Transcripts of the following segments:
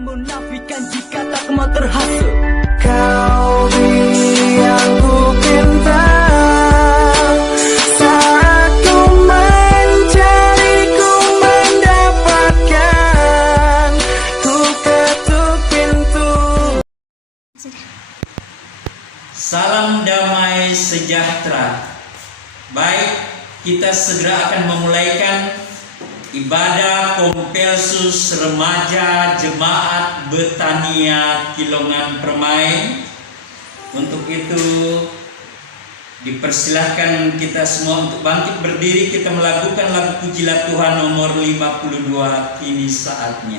memunafikan jika tak mau terhasut. Kau yang ku pinta saat ku mencari, ku mendapatkan, ku ketuk pintu. Salam damai sejahtera. Baik, kita segera akan memulaikan ibadah Kompelsus Remaja Jemaat Betania Kilongan Permai. Untuk itu dipersilahkan kita semua untuk bangkit berdiri. Kita melakukan lagu Pujilah Tuhan nomor 52, Kini Saatnya.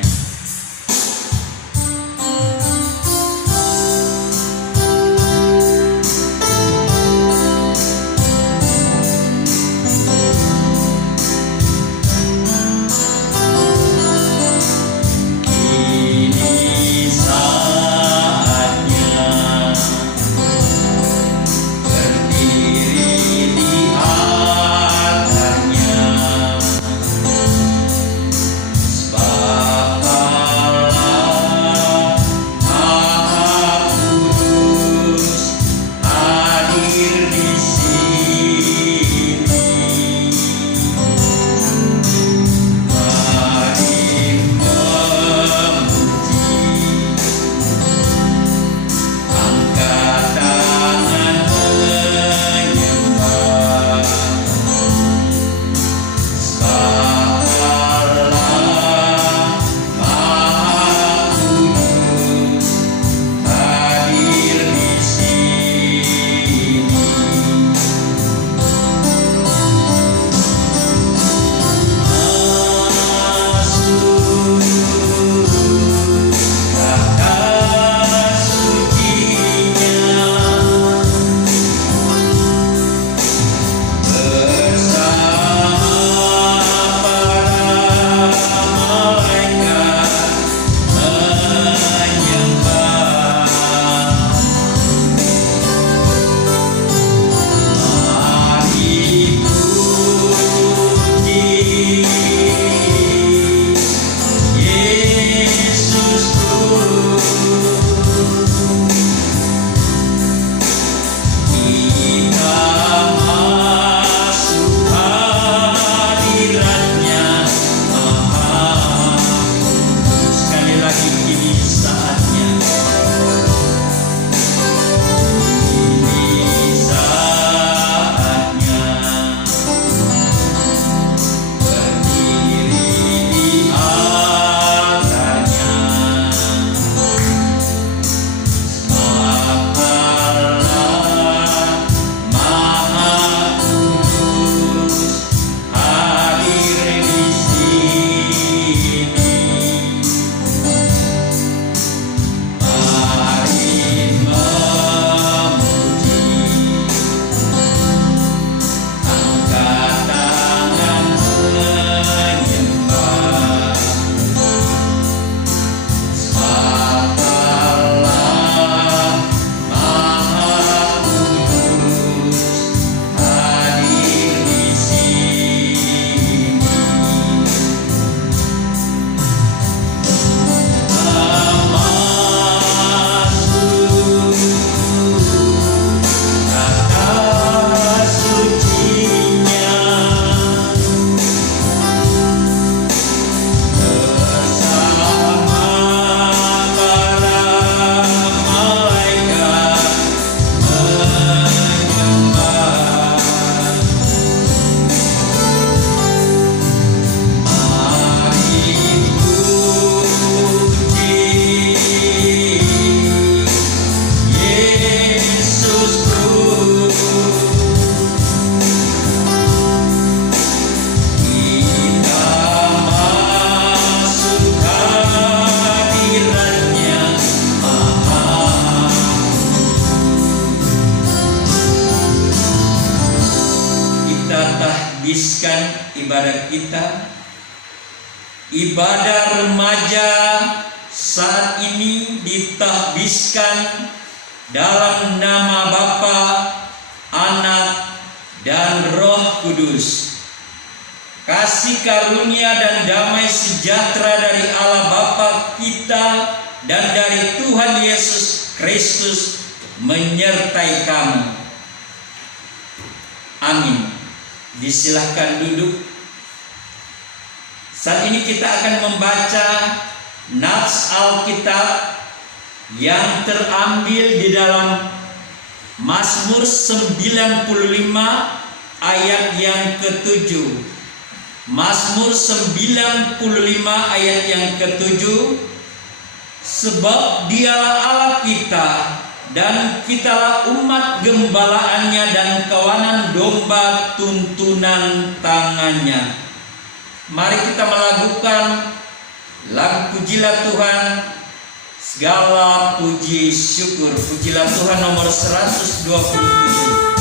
Ibadah kita, ibadah remaja saat ini ditahbiskan dalam nama Bapa, Anak, dan Roh Kudus. kasih karunia dan damai sejahtera dari Allah Bapa kita dan dari Tuhan Yesus Kristus menyertai kamu. Amin. Disilahkan duduk. Saat ini kita akan membaca nats Alkitab yang terambil di dalam Mazmur 95 ayat yang ke-7. Mazmur 95 ayat yang ke-7. Sebab dialah Allah kita, dan kitalah umat gembalaannya dan kawanan domba tuntunan tangannya. Mari kita melakukan lagu pujilah Tuhan, segala puji syukur. Pujilah Tuhan nomor 127.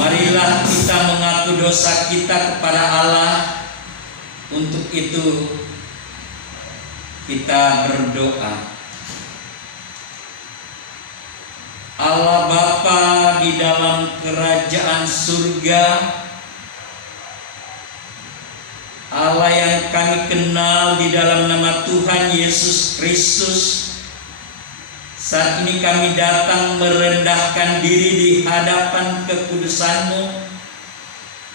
Marilah kita mengaku dosa kita kepada Allah. Untuk itu kita berdoa. Allah Bapa di dalam kerajaan surga, Allah yang kami kenal di dalam nama Tuhan Yesus Kristus, saat ini kami datang merendahkan diri di hadapan kekudusan-Mu.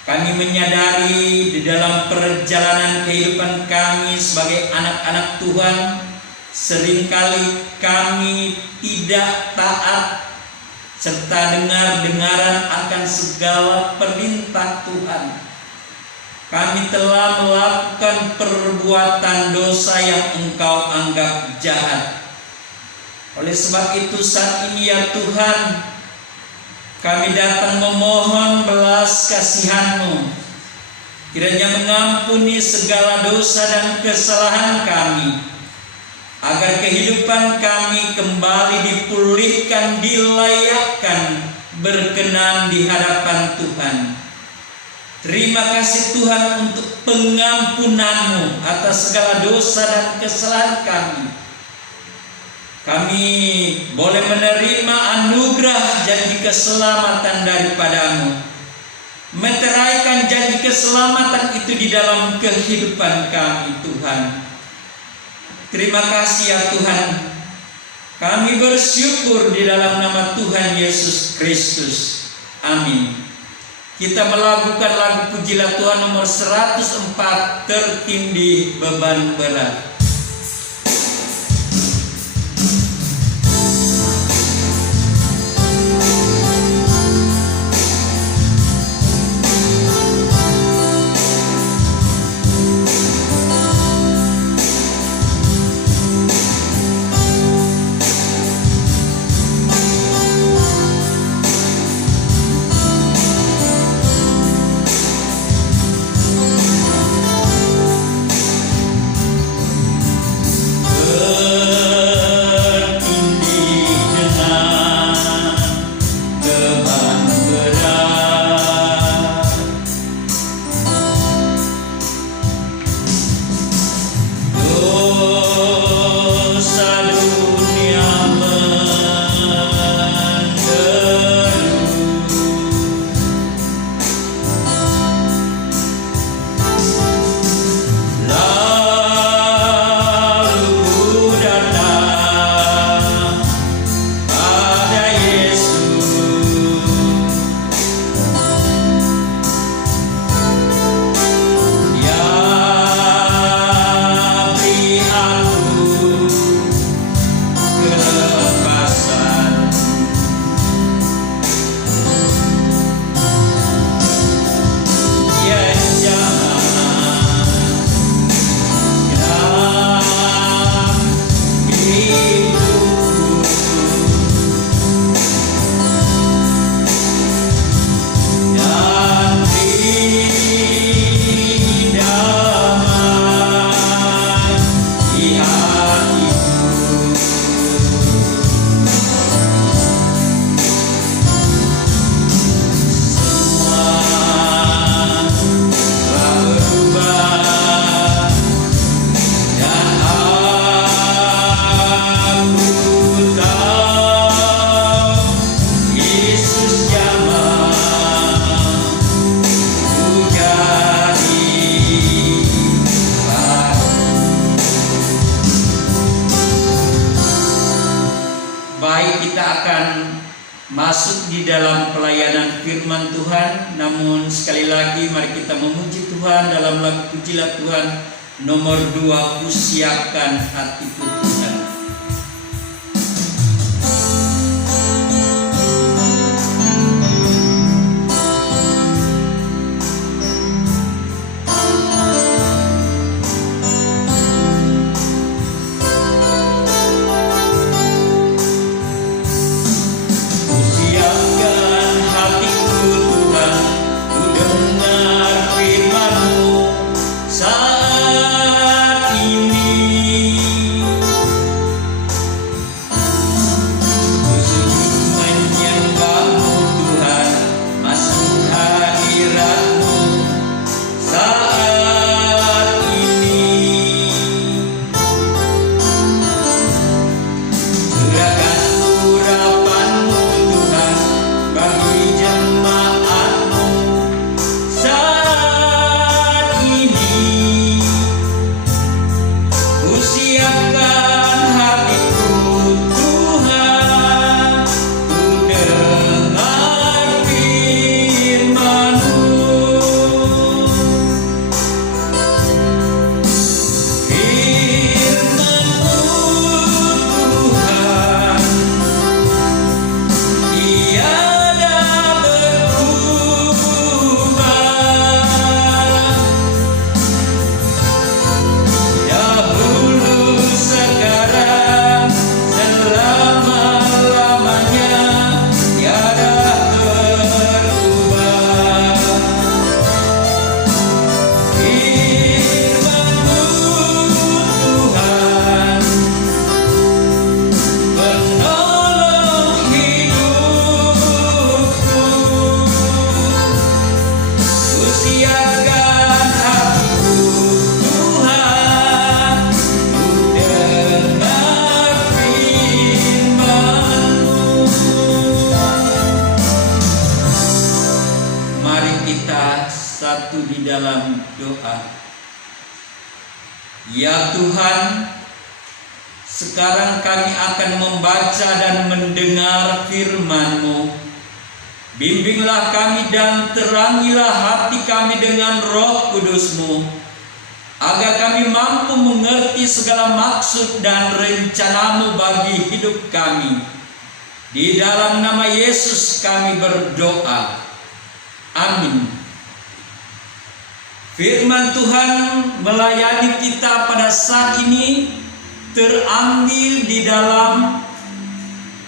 Kami menyadari di dalam perjalanan kehidupan kami sebagai anak-anak Tuhan, seringkali kami tidak taat serta dengar-dengaran akan segala perintah Tuhan. Kami telah melakukan perbuatan dosa yang Engkau anggap jahat. Oleh sebab itu saat ini ya Tuhan, kami datang memohon belas kasihan-Mu. Kiranya mengampuni segala dosa dan kesalahan kami, agar kehidupan kami kembali dipulihkan, dilayakkan, berkenan di hadapan Tuhan. Terima kasih Tuhan untuk pengampunan-Mu atas segala dosa dan kesalahan kami. Kami boleh menerima anugerah janji keselamatan daripada-Mu, meteraikan janji keselamatan itu di dalam kehidupan kami Tuhan. Terima kasih ya Tuhan. Kami bersyukur di dalam nama Tuhan Yesus Kristus. Amin. Kita melakukan lagu pujilah Tuhan nomor 104, tertindih beban berat. lepasan. Ya jangan dalam hidupku, dan beri damai di hatiku. Semua telah berubah dan aku tahu Yesus jamah ku jadi baru. Baik, kita akan masuk di dalam pelayanan firman Tuhan. Namun sekali lagi mari kita memuji Tuhan dalam lagu Pujilah Tuhan nomor 2, Ku Siapkan Hatiku Tuhan. Ku siapkan hatiku Tuhan, ku dengar firman-Mu saat ini. Ku sujud menyembah-Mu Tuhan, masuk hadirat-Mu saat ini. Curahkan urapan-Mu Tuhan bagi jemaat-Mu saat ini. Ku siapkan hatiku Tuhan, ku dengar firman-Mu. Firman-Mu Tuhan tiada berubah. Dahulu, sekarang, selama-lamanya tiada berubah. Firman-Mu Tuhan penolong hidupku. Ku siapkan hatiku Tuhan, ku dengar firman-Mu. Mari kita satu di dalam doa. Ya Tuhan, sekarang kami akan membaca dan mendengar firman-Mu. Bimbinglah kami dan terangilah hati kami dengan Roh Kudus-Mu, agar kami mampu mengerti segala maksud dan rencana-Mu bagi hidup kami. Di dalam nama Yesus kami berdoa. Amin. Firman Tuhan melayani kita pada saat ini terambil di dalam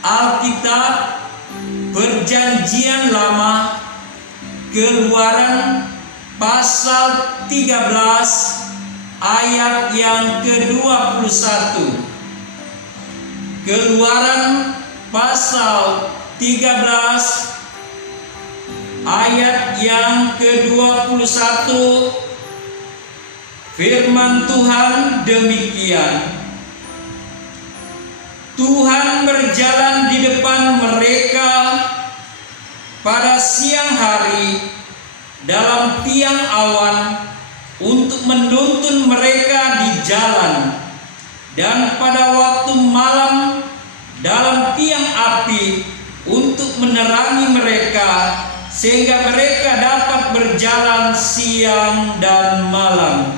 Alkitab Perjanjian Lama, Keluaran pasal 13 ayat yang ke-21. Keluaran pasal 13 ayat yang ke-21. Firman Tuhan demikian: Tuhan berjalan di depan mereka pada siang hari dalam tiang awan untuk menuntun mereka di jalan, dan pada waktu malam dalam tiang api untuk menerangi mereka, sehingga mereka dapat berjalan siang dan malam.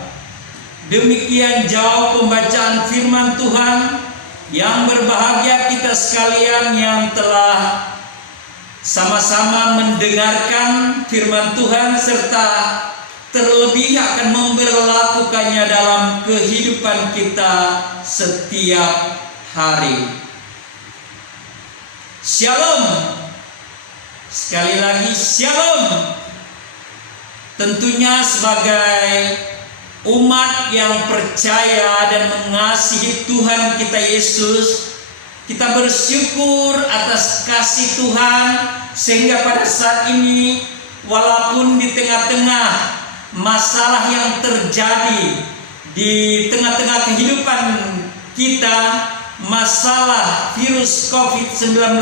Demikian jauh pembacaan firman Tuhan. Yang berbahagia kita sekalian yang telah sama-sama mendengarkan firman Tuhan serta terlebih akan memberlakukannya dalam kehidupan kita setiap hari. Shalom. Sekali lagi shalom. Tentunya sebagai umat yang percaya dan mengasihi Tuhan kita Yesus, kita bersyukur atas kasih Tuhan sehingga pada saat ini walaupun di tengah-tengah masalah yang terjadi di tengah-tengah kehidupan kita, masalah virus COVID-19,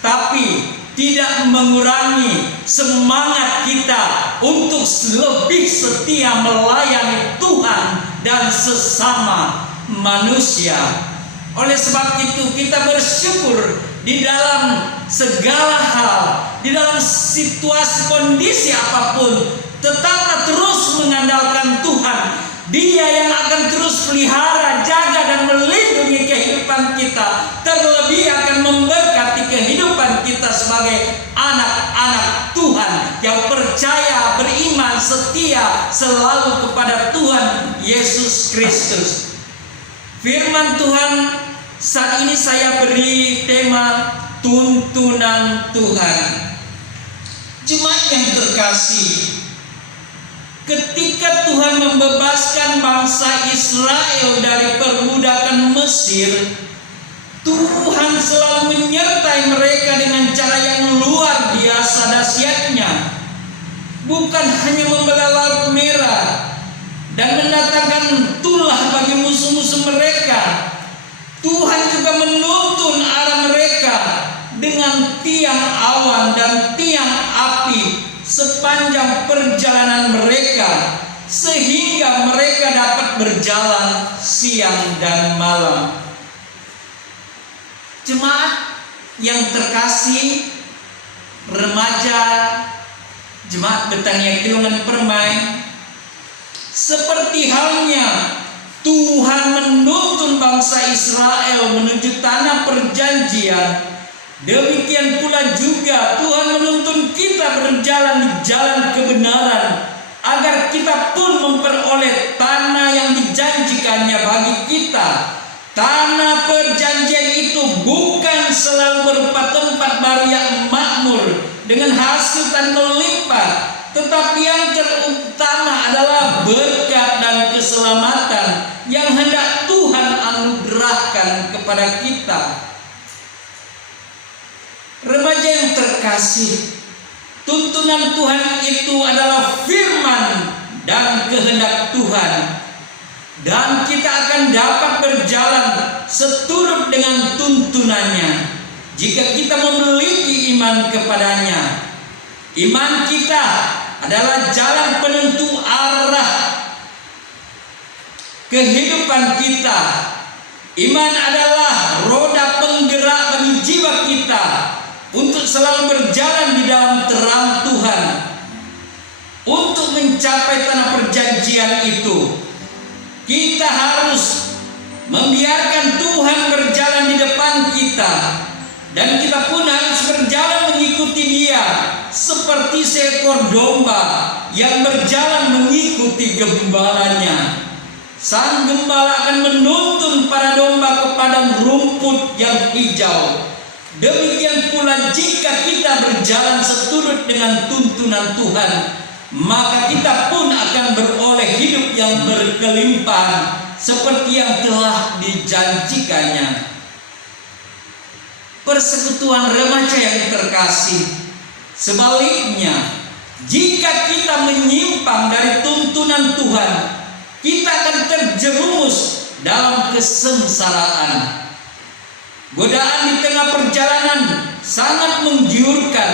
tapi tidak mengurangi semangat kita untuk lebih setia melayani Tuhan dan sesama manusia. Oleh sebab itu kita bersyukur di dalam segala hal, di dalam situasi kondisi apapun, tetaplah terus mengandalkan Tuhan. Dia yang akan terus pelihara, jaga dan melindungi kehidupan kita, terlebih akan memberkati kehidupan kita sebagai anak-anak Tuhan yang percaya, beriman, setia selalu kepada Tuhan Yesus Kristus. Firman Tuhan saat ini saya beri tema tuntunan Tuhan. Jemaat yang terkasih, ketika Tuhan membebaskan bangsa Israel dari perbudakan Mesir, Tuhan selalu menyertai mereka dengan cara yang luar biasa dahsyatnya. Bukan hanya membelah Laut Merah dan mendatangkan tulah bagi musuh-musuh mereka, Tuhan juga menuntun arah mereka dengan tiang awan dan tiang api sepanjang perjalanan mereka, sehingga mereka dapat berjalan siang dan malam. Jemaat yang terkasih, remaja, jemaat Betania Kilongan Permai, seperti halnya Tuhan menuntun bangsa Israel menuju tanah perjanjian, demikian pula juga Tuhan menuntun kita berjalan di jalan kebenaran, agar kita pun memperoleh tanah yang dijanjikannya bagi kita. Tanah perjanjian itu bukan selalu berupa tempat baru yang makmur dengan hasil tan melimpah, tetapi yang terutama adalah berkat dan keselamatan yang hendak Tuhan anugerahkan kepada kita. Remaja yang terkasih, tuntunan Tuhan itu adalah firman dan kehendak Tuhan, dan kita akan dapat berjalan seturut dengan tuntunannya jika kita memiliki iman kepadanya. Iman kita adalah jalan penentu arah kehidupan kita. Iman adalah roda penggerak bagi jiwa kita untuk selalu berjalan di dalam terang Tuhan. Untuk mencapai tanah perjanjian itu, kita harus membiarkan Tuhan berjalan di depan kita, dan kita pun harus berjalan mengikuti Dia seperti seekor domba yang berjalan mengikuti gembalanya. Sang gembala akan menuntun para domba ke padang rumput yang hijau. Demikian pula jika kita berjalan seturut dengan tuntunan Tuhan, maka kita pun akan beroleh hidup yang berkelimpahan seperti yang telah dijanjikannya. Persekutuan remaja yang terkasih, sebaliknya, jika kita menyimpang dari tuntunan Tuhan, kita akan terjerumus dalam kesengsaraan. Godaan di tengah perjalanan sangat menggiurkan,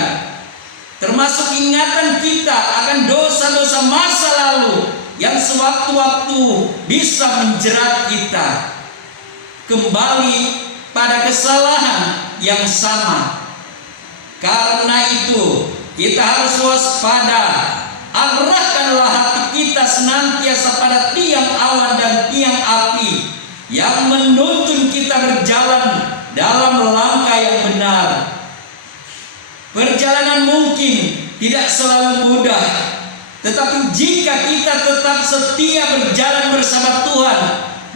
termasuk ingatan kita akan dosa-dosa masa lalu yang sewaktu-waktu bisa menjerat kita kembali pada kesalahan yang sama. Karena itu kita harus waspada. Arahkanlah hati kita senantiasa pada tiang awan dan tiang api, yang menuntun kita berjalan dalam langkah yang benar. Perjalanan mungkin tidak selalu mudah, tetapi jika kita tetap setia berjalan bersama Tuhan,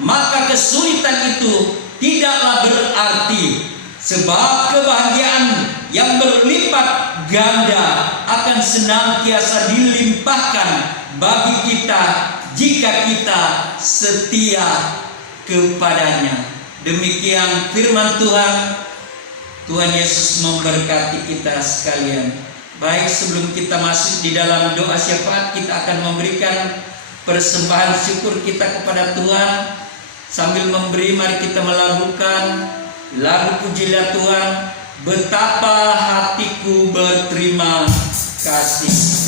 maka kesulitan itu tidaklah berarti, sebab kebahagiaan yang berlipat ganda akan senantiasa dilimpahkan bagi kita jika kita setia kepadanya. Demikian firman Tuhan. Tuhan Yesus memberkati kita sekalian. Baik, sebelum kita masuk di dalam doa syafaat, kita akan memberikan persembahan syukur kita kepada Tuhan. Sambil memberi, mari kita melakukan lagu pujilah Tuhan, betapa hatiku berterima kasih.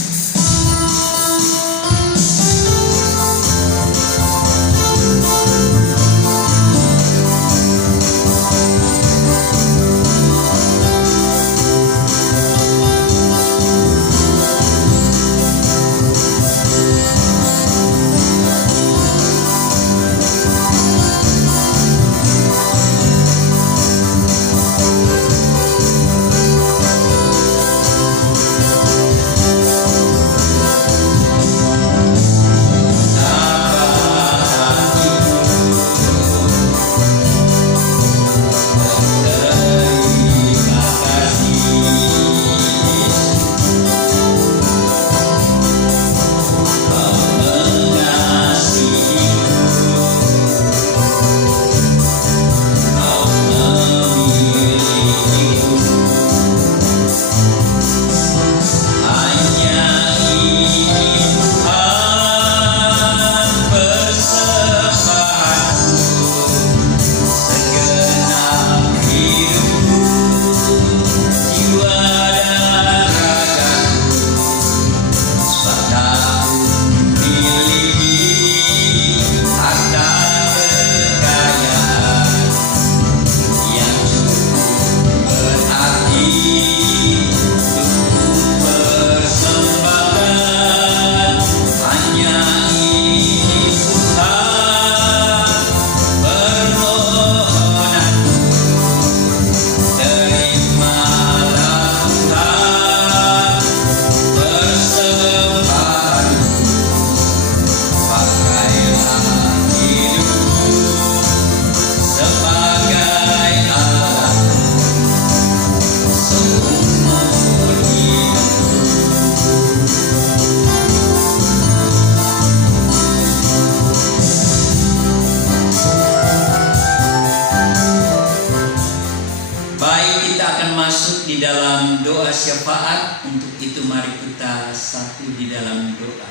Syafaat. Untuk itu mari kita satu di dalam doa.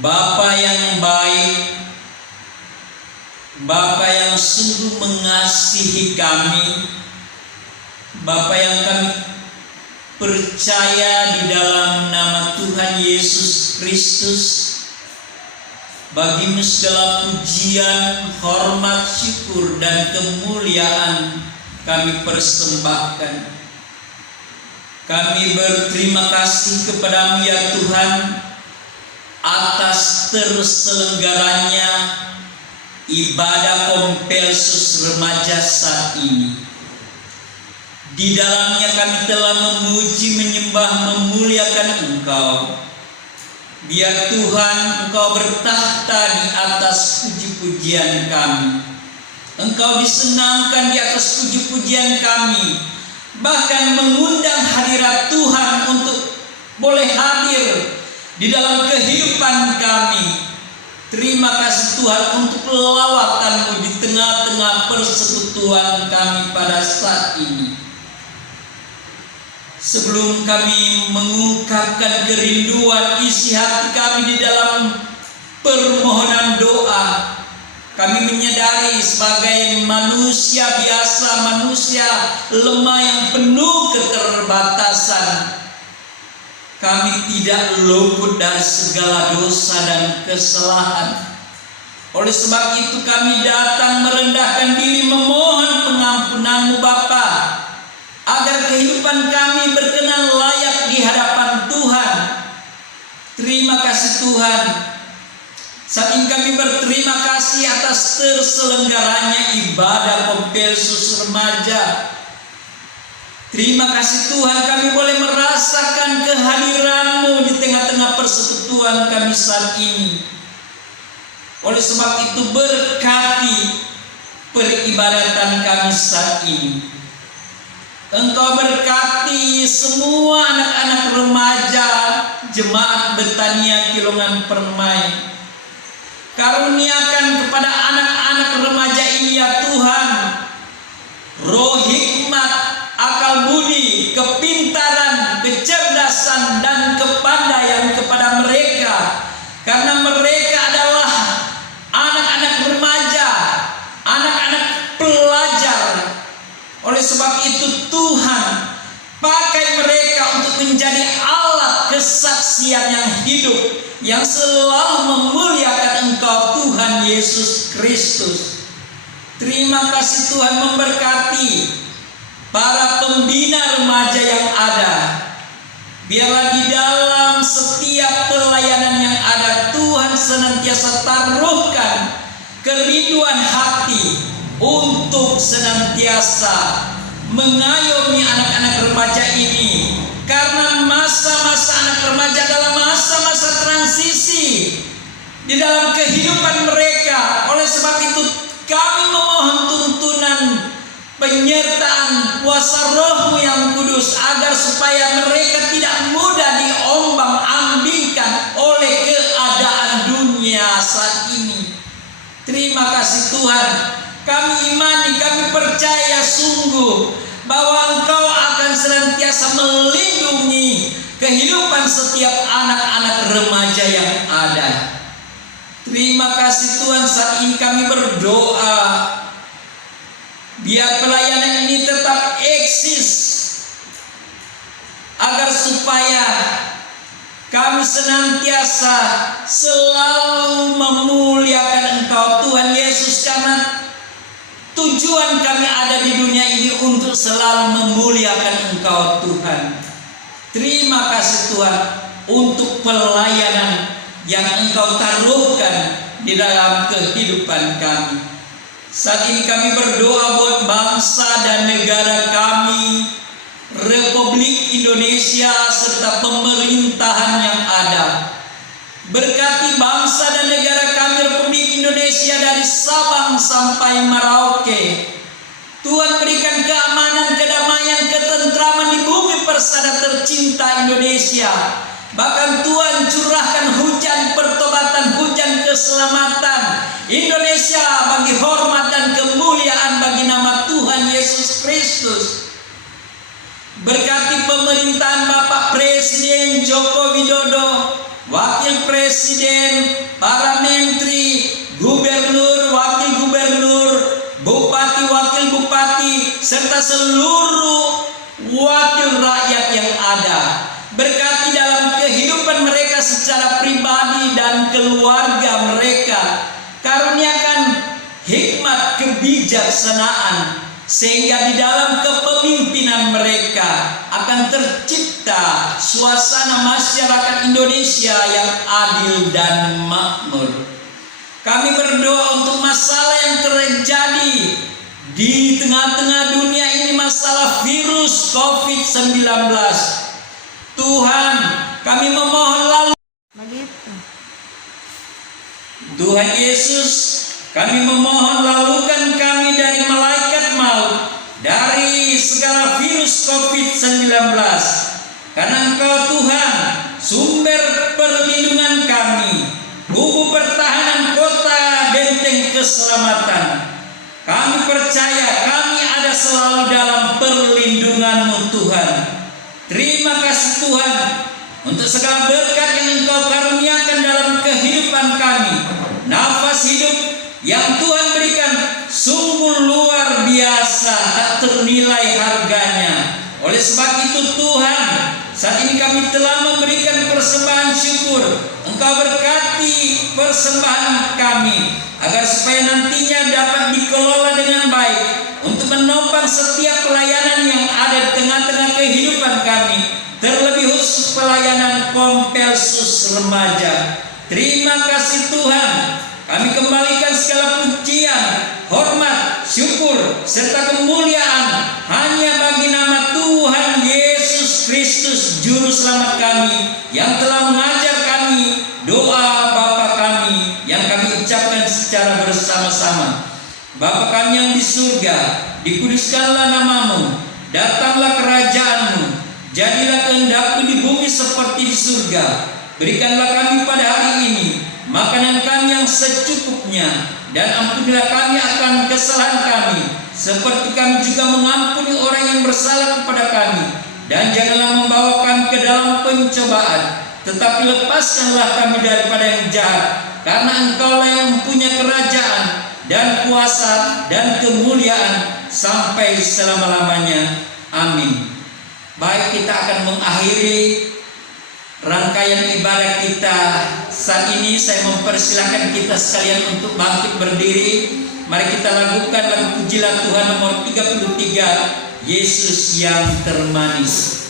Bapa yang baik, Bapa yang sungguh mengasihi kami, Bapa yang kami percaya di dalam nama Tuhan Yesus Kristus, bagimu segala pujian, hormat, syukur dan kemuliaan kami persembahkan. Kami berterima kasih kepadamu ya Tuhan atas terselenggaranya ibadah Kompelsus remaja saat ini. Di dalamnya kami telah memuji, menyembah, memuliakan Engkau. Biar Tuhan Engkau bertahta di atas puji-pujian kami. Engkau disenangkan di atas puji-pujian kami. Bahkan mengundang hadirat Tuhan untuk boleh hadir di dalam kehidupan kami. Terima kasih Tuhan untuk lawatan-Mu di tengah-tengah persekutuan kami pada saat ini. Sebelum kami mengungkapkan kerinduan isi hati kami di dalam permohonan doa, kami menyadari sebagai manusia biasa, manusia lemah yang penuh keterbatasan, kami tidak luput dari segala dosa dan kesalahan. Oleh sebab itu kami datang merendahkan diri memohon pengampunan-Mu Bapa, agar kehidupan kami berkenan layak di hadapan Tuhan. Terima kasih Tuhan. Saat ini kami berterima kasih atas terselenggaranya ibadah Kompelsus Remaja. Terima kasih Tuhan, kami boleh merasakan kehadiran-Mu di tengah-tengah persekutuan kami saat ini. Oleh sebab itu berkati peribadatan kami saat ini. Engkau berkati semua anak-anak remaja Jemaat Betania Kilongan Permai. Karuniakan kepada anak-anak remaja ini ya Tuhan, roh hikmat, akal budi, kepintaran, kecerdasan, dan kepandaian kepada mereka. Karena mereka adalah anak-anak remaja, anak-anak pelajar. Oleh sebab itu Tuhan, pakai mereka untuk menjadi alat kesaksian yang hidup, yang selalu memuliakan Engkau Tuhan Yesus Kristus. Terima kasih Tuhan, memberkati para pembina remaja yang ada. Biarlah di dalam setiap pelayanan yang ada, Tuhan senantiasa taruhkan kerinduan hati untuk senantiasa mengayomi anak-anak remaja ini. Karena masa-masa anak remaja adalah masa-masa transisi di dalam kehidupan mereka. Oleh sebab itu kami memohon tuntunan penyertaan kuasa Roh-Mu yang kudus, agar supaya mereka tidak mudah diombang-ambingkan oleh keadaan dunia saat ini. Terima kasih Tuhan, kami imani, kami percaya sungguh bahwa Engkau akan senantiasa melindungi kehidupan setiap anak-anak remaja yang ada. Terima kasih Tuhan, saat ini kami berdoa biar pelayanan ini tetap eksis, agar supaya kami senantiasa selalu memuliakan Engkau Tuhan Yesus. Karena tujuan kami ada di dunia ini untuk selalu memuliakan Engkau Tuhan. Terima kasih Tuhan untuk pelayanan yang Engkau taruhkan di dalam kehidupan kami. Saat ini kami berdoa buat bangsa dan negara kami, Republik Indonesia serta pemerintahan yang ada. Berkati bangsa dan negara kami Republik Indonesia dari Sabang sampai Merauke. Tuhan berikan keamanan, kedamaian, ketentraman di bumi persada tercinta Indonesia. Bahkan Tuhan curahkan hujan pertobatan, hujan keselamatan Indonesia bagi hormat dan kemuliaan bagi nama Tuhan Yesus Kristus. Berkati pemerintahan Bapak Presiden Joko Widodo, Wakil Presiden, para menteri, gubernur, wakil gubernur, bupati, wakil bupati, serta seluruh wakil rakyat yang ada. Berkati dalam kehidupan mereka secara pribadi dan keluarga mereka. Karuniakan hikmat kebijaksanaan, sehingga di dalam kepemimpinan mereka akan tercipta suasana masyarakat Indonesia yang adil dan makmur. Kami berdoa untuk masalah yang terjadi di tengah-tengah dunia ini, masalah virus COVID-19. Tuhan, kami memohon lalu Tuhan Yesus, kami memohon lalukan kami dari malaikat maut, dari segala virus COVID-19. Karena Engkau Tuhan, sumber perlindungan kami, kubu pertahanan kota, benteng keselamatan. Kami percaya kami ada selalu dalam perlindungan-Mu Tuhan. Terima kasih Tuhan untuk segala berkat yang Engkau karuniakan dalam kehidupan kami. Nafas hidup yang Tuhan berikan sungguh luar biasa, tak ternilai harganya. Oleh sebab itu Tuhan, saat ini kami telah memberikan persembahan syukur. Engkau berkati persembahan kami, agar supaya nantinya dapat dikelola dengan baik, untuk menopang setiap pelayanan yang ada di tengah-tengah kehidupan kami, terlebih khusus pelayanan Kompelsus Remaja. Terima kasih Tuhan. Kami kembalikan segala pujian, hormat, syukur, serta kemuliaan hanya bagi nama Tuhan Yesus Kristus Juru Selamat kami, yang telah mengajar kami doa Bapa kami yang kami ucapkan secara bersama-sama. Bapa kami yang di surga, dikuduskanlah namamu, datanglah kerajaanmu, jadilah kehendak-Mu di bumi seperti di surga. Berikanlah kami pada hari ini makanan kami yang secukupnya, dan ampunilah kami akan kesalahan kami, seperti kami juga mengampuni orang yang bersalah kepada kami. Dan janganlah membawa kami ke dalam pencobaan, tetapi lepaskanlah kami daripada yang jahat, karena Engkaulah yang mempunyai kerajaan dan kuasa dan kemuliaan sampai selama-lamanya. Amin. Baik, kita akan mengakhiri rangkaian ibadah kita saat ini. Saya mempersilahkan kita sekalian untuk bangkit berdiri. Mari kita lakukan lagu pujilah Tuhan nomor 33, Yesus yang termanis.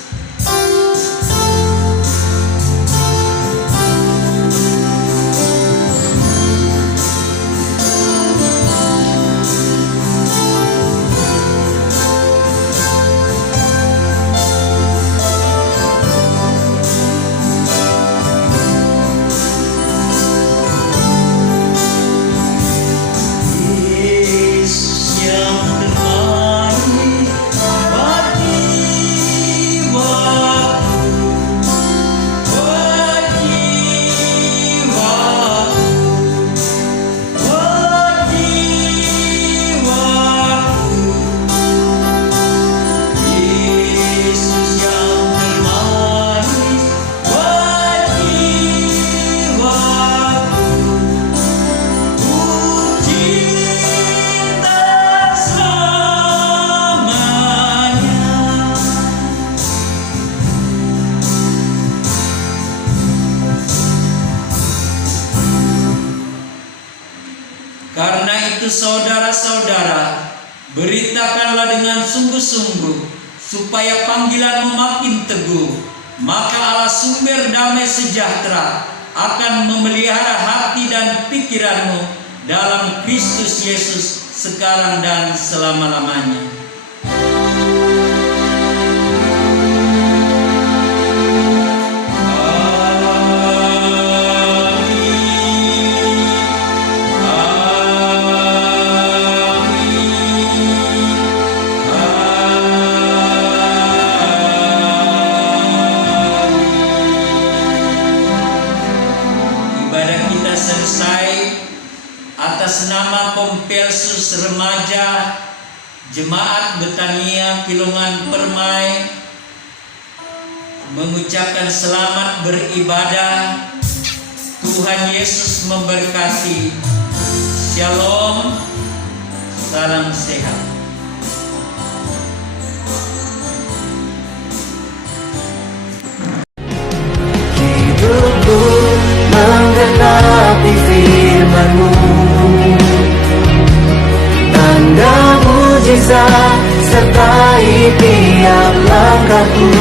Karena itu saudara-saudara, beritakanlah dengan sungguh-sungguh, supaya panggilanmu makin teguh. Maka Allah sumber damai sejahtera akan memelihara hati dan pikiranmu dalam Kristus Yesus sekarang dan selama-lamanya. Selesai. Atas nama Kompelsus Remaja Jemaat Betania Kilongan Permai mengucapkan selamat beribadah. Tuhan Yesus memberkati. Shalom. Salam sehat. Hidupku menggenapi firman-Mu, tanda mujizat sertai tiap langkahku.